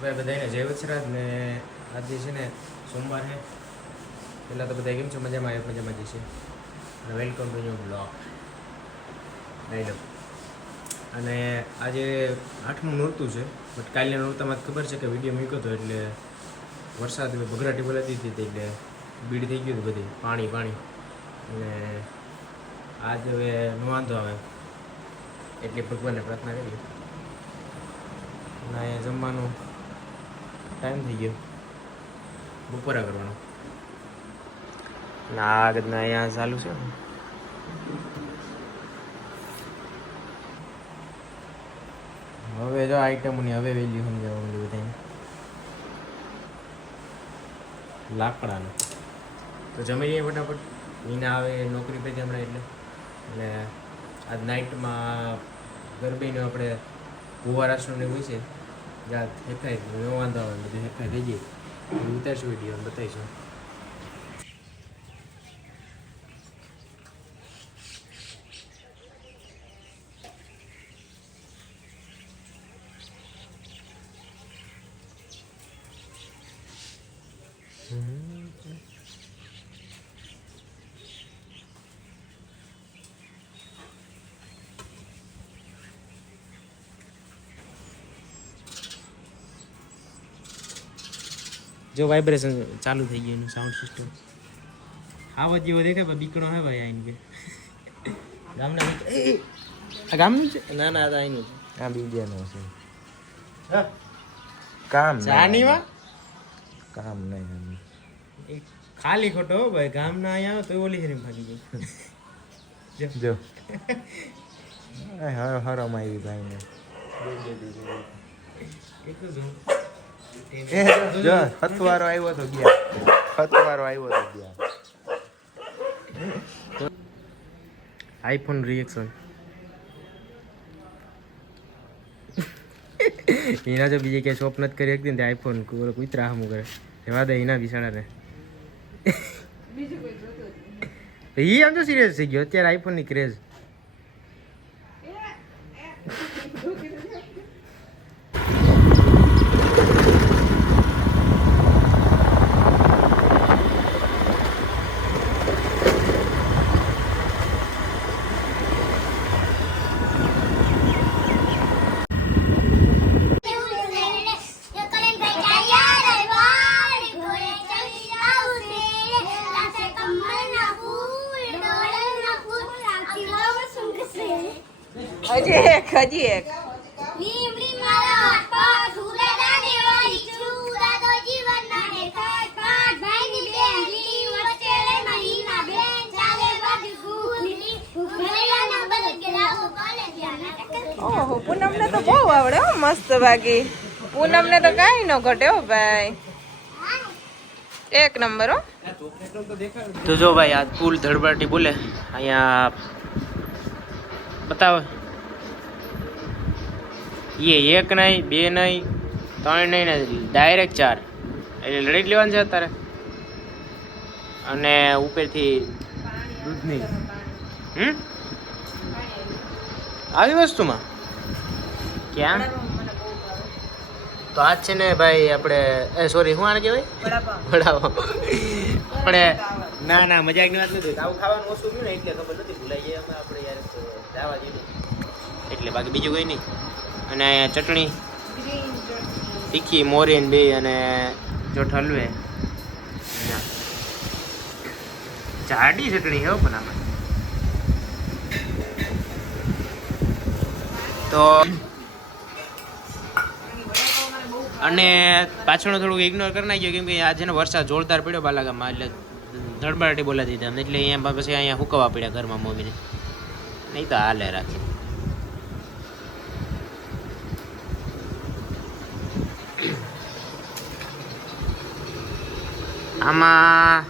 ભાઈ બધાને જય વત્સરાજ ને આજે છે ને સોમવાર છે. પહેલાં તો બધા કેમ છે? મજામાં આવે, મજામાં જ છે. અને વેલકમ ટુ ન્યૂ બ્લોગ લઈ અને આજે 8મું નોરતું છે. બટ કાલના નોરતામાં ખબર છે કે વિડીયો મૂક્યો હતો એટલે વરસાદ ભગરાટી બોલાતી હતી એટલે બીડ થઈ ગયું હતું બધી પાણી અને આજ હવે નો વાંધો આવે એટલી ભગવાનને પ્રાર્થના કરીએ. અને અહીંયા જમવાનું ટાઈમ થઈ ગયો બપોરા કરવાનો. ના આગળ અહીંયા ચાલુ છે. હવે જો આઈટમોની હવે વેલ્યુ સમજાવવા મળ્યું બધાને લાકડાનું. તો જમી લઈએ ફટાફટ. એના આવે નોકરી પછી હમણાં એટલે આજ નાઇટમાં ગરબીનું આપણે કુવારાસનું હોય છે જ્યાં હેખાય ન વાંધો આવે બધું હેખાય થઈ જાય ઉતારશું વિડીયો બતાવીશું. જો વાઇબ્રેશન ચાલુ થઈ ગયું એનું સાઉન્ડ સિસ્ટમ આવા જેવો દેખાય પણ બીકણો હે ભાઈ આઈને કે ગામના આ ગામનું છે? ના ના આ આઈનું છે. આ બીજાનું છે. હા કામ જાનીવા કામ નહીં ખાલી ખોટો ભાઈ ગામના અહીંયા આવે તો ઓલી હરીમ ભાગી ગઈ જો હરમ આવી ભાઈને કેટલું જો ખતવારો આવ્યો તો ગયા આઈફોન રિએક્શન એના જો બીજે ક્યાંય શોપ નથી કરી શકતી ને આઈફોન કુતરા હમું કરે રેવા દે એના બિસાડાને. એ આમ તો સિરિયસ થઈ ગયો અત્યારે આઈફોનની ક્રેઝ. હજી એક ઓહો પૂનમ ને તો બહુ આવડે હો મસ્ત બાકી. પૂનમ ને તો કઈ ન ઘટે હો ભાઈ, એક નંબર હો. તો જો ભાઈ આ ફૂલ ધડબાટી બોલે અહીંયા બતાવે એ એક નહીં બે નહીં ત્રણ નહીં ને ડાયરેક્ટ 4 એટલે લડી લેવાનું છે અત્યારે. અને ઉપરથી દૂધની આવી વસ્તુમાં ક્યાં તો આજ છે ને ભાઈ આપણે સોરી શું આને કહેવાય વડાપાવ આપણે ના ના મજાકની વાત નથી. આવું ખાવાનું ઓછું થયું ને એટલે ખબર નથી ભૂલાઈ જાય અમે આપણે યાર જવા જેવું એટલે બાકી બીજું કંઈ નહીં. અને ચટણી તીખી મોરીન બે અને જો ઠલવે જાડી ચટણી હે પણ આમાં તો. અને પાછળનું થોડુંક ઇગ્નોર કરી નાખ્યો કેમ કે આજે ને વરસાદ જોરદાર પડ્યો બાલાગામમાં એટલે ધડબડાટી બોલાતી હતી એટલે અહીંયા પછી અહીંયા હુકવવા પડ્યા ઘરમાં મમ્મીને, નહીં તો હાલે રાખી. આમાં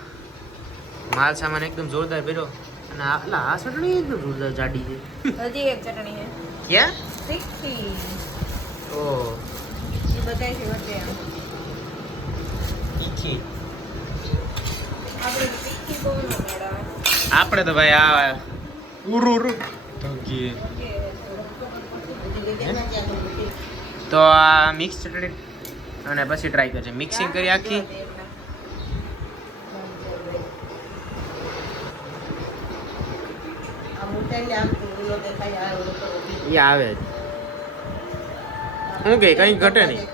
માલ સામાન એકદમ જોરદાર ભર્યો અને આ ચટણી એકદમ જોરદાર જાડી છે. હજી એક ચટણી હે ક્યાં તીખી ઓ એ બધાય છે વચ્ચે તીખી આપણે તીખી બહુ ન મેળાવે. આપણે તો ભાઈ આ ઉરુ તો આ મિક્સ ચટણી અને પછી ટ્રાય કરજે મિક્સિંગ કરી આખી. એ આવે જ શું કે કઈ ઘટે નહીં.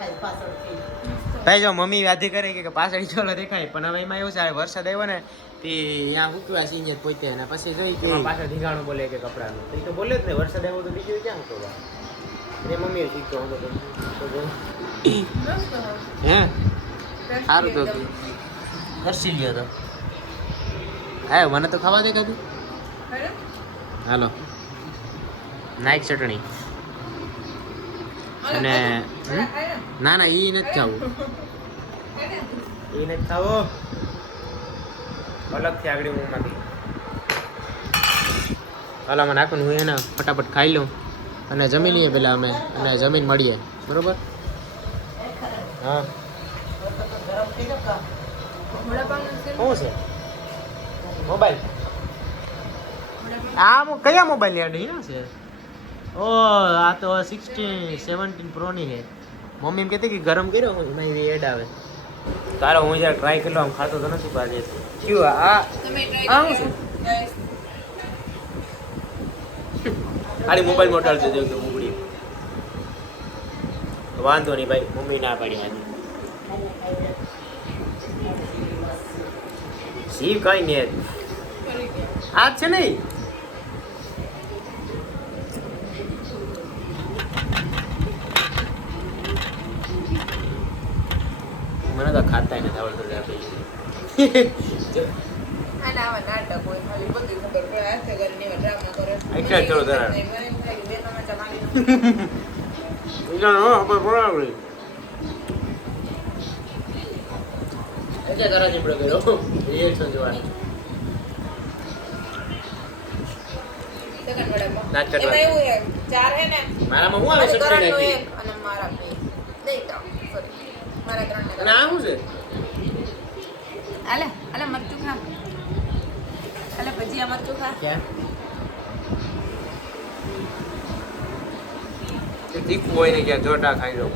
ભાઈ જો મમ્મી વાધી કરે કે પાછળ ચોલો દેખાય પણ હવે એમાં એવું છે વરસાદ આવ્યો ને તે અહીંયા હુકવા સીને જ પોતે અને પછી જોઈ કે પાછળ ધીગાણું બોલે કે કપડાનું તો એ તો બોલે જ ને વરસાદ આવ્યો તો બીજું ક્યાં કરવા એને મમ્મીએ શીખતો હતો હે સારું તો કરશી લ્યો તો હા મને તો ખાવા દે કદી. હાલો નાઈક ચટણી અને ના ના એ નથી ખાવું એ નથી ખાવો અલગથી આગળ હું માંથી હાલામાં નાખું હું એને ફટાફટ ખાઈ લઉં અને જમી લઈએ પેલા અમે અને જમીન મળીએ બરોબર. હા શું છે મોબાઈલ આ કયા મોબાઈલ યાદ એનો છે? ઓ આ તો 17 પ્રોની છે. મમ્મી એમ કહેતી કે ગરમ કર્યો એમાં એડ આવે તારો હું જરા ટ્રાય કરી લઉં આમ ખાતો તો નથી પાછે કયું આ શું છે આની મોબાઈલ મોટાડ છે એકદમ ઉગડી વાંધો નહીં ભાઈ મમ્મી ના પાડી આજે શિવ કઈ નહીં આ છે નહીં મને તો ખાતા નથી આવડતું મારામાં હું આવે અલે અલે મરચું ખા અલે ભજીયા મરચું ખા તીખું હોય ને ક્યાં જોટા ખાઈ લઉં